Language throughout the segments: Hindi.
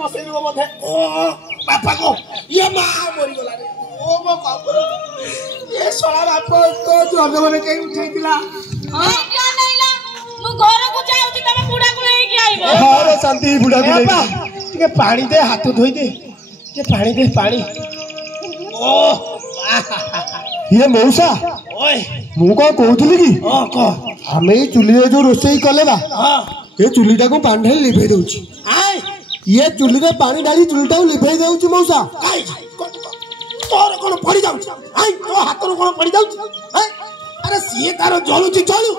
मसई बोधे ओ बापा को ये मां मरी गला रे ओ मो कबर ये सोला बाप तो जग माने कई उठैतिला हां क्या नैला मु घर को जाउती तमे बुढ़ा को लेके आइबो हां रे शांति बुढ़ा को लेके के पानी दे हाथ धोई दे के पानी दे पानी ओ ये मौसा ओए मु को कहउतली की ओ को हमें चुली रे जो रोसई कले बा हां ये चुलीटा को पानी ढाली लिभे दउची आय ये चुली रे पानी डाली चुलीटा को लिभे दउची मौसा काई तोर कोन पड़ी जाउची आय तो हाथ रो कोन पड़ी जाउची हैं अरे सिए तारो जळुची जळु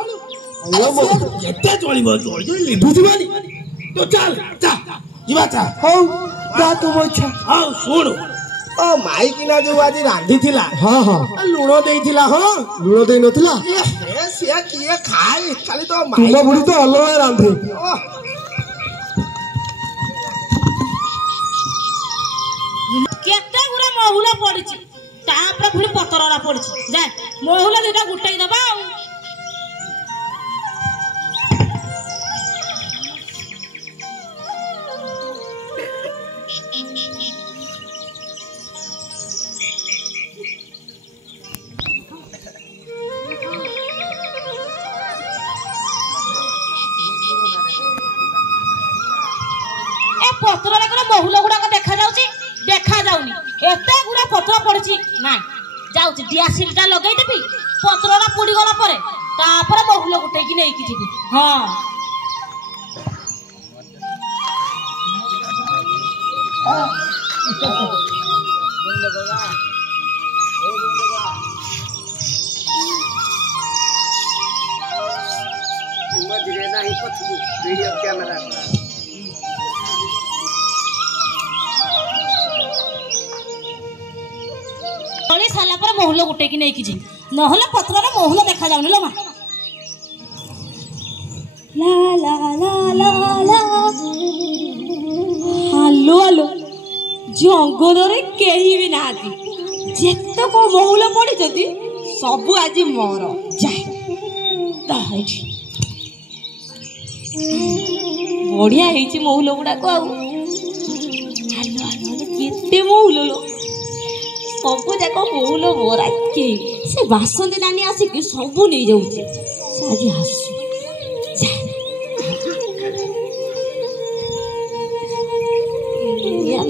यो मो केते जळिबो जळि लिभुची मानी तो चल जा जीवा जा हौ जा तू मोछा हां सुन ओ माई किना जो आज रांधी थिला हां हां लूण देइथिला हां लूण देई नथिला ए सिया किए खाए खाली तो माई तुम बुढ़ी तो अलग रांधे केते गुरा महुला पड़िछि तापर पुनी पतररा पड़िछि जा महुला दुटा गुटाई दबा पत्र महुल गुड़ाक देखा जाऊनी एते गुड़ा पत्र पड़ी ना जाऊँगी डियासिल टा लगे देवी पत्ररा पोड़ी गला तापर महुल गुटे की नहीं जीवी हाँ सारा पर महुल गुटे की नहीं जी ना पत्र महुल देखा जाऊनी लो माँ ला ला ला ला ला हालो हालो जंगल रे केही भी नाती जेते को महुल पड़ी सबू आज मोर जाए बढ़िया महुल गुड़ाक केते महुल लो सबू जाक महुल मोरा के से बासंती नानी आसिक सबू नहीं जाऊे से आज आसू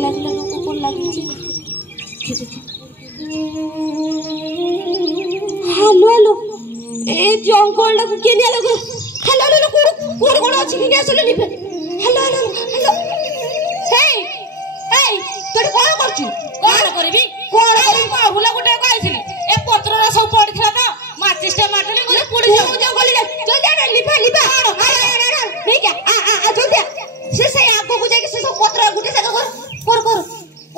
लगला लोक कौन लगे हेलो हेलो ए जंगल को के निया लगो हेलो हेलो कोड़ कोड़ अछि कि असले निफे हेलो हेलो हेलो हे हे तोड़ कोन करछु कोन करबी महुल गुटे को आइथिली ए पत्ररा सब पड़थिला त माचिस्टा माटले गले पड़ी जाऊ जंगल चल जा लिफा लिफा नहीं क्या आ चल जा से आगो को जाके से सब पत्र गुटे से कर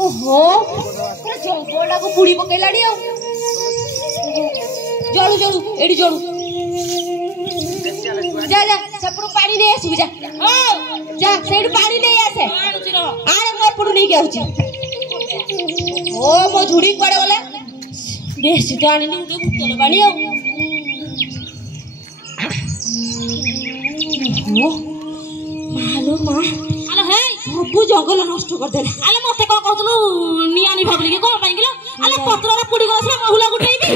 ओहो पूरा जंगल को पुड़ी पकेलाडी आ जळू जळू एडी जळू जा जा सपड़ो पानी ले आसु जा हां जा सेड पानी ले आसे आरे मोर पडू नहीं गेउची ओ मो झुड़ी कोड़े बोले देश जानी नहीं उठे भूतल पानी आ ओ मालो मां आलो हे सबु जंगल नष्ट कर देला आले मते को कहतलु नियानी भाबली के कोन पाइगिलो आले पत्ररा पुडी गला से महुला गुटेइबी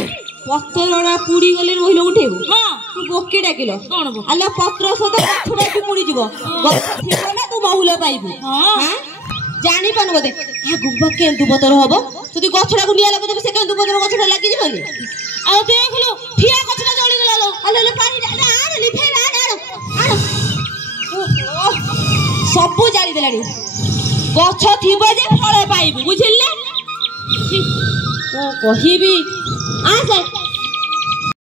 पत्ररा पुडी गले रहिलो उठेबु हां तू बोके डाकिलो कोन बो आले पत्र सदा गछुडा भी पुडी जीवो गछ थिबो ना तू महुला पाइबु हां जानी पान बोदे आ गुब्बा केंदु बतर हबो जदी गछुडा को निया लगो से केंदु बतर गछुडा लागि जीवनी आ देखलो ठिया गछुडा जळी गेला लो आले पानी आ लिफे आ ओहो सबू जाली देलानी गछ थिबो जे फल पाइबु बुझिले ओ कहिबी आ जा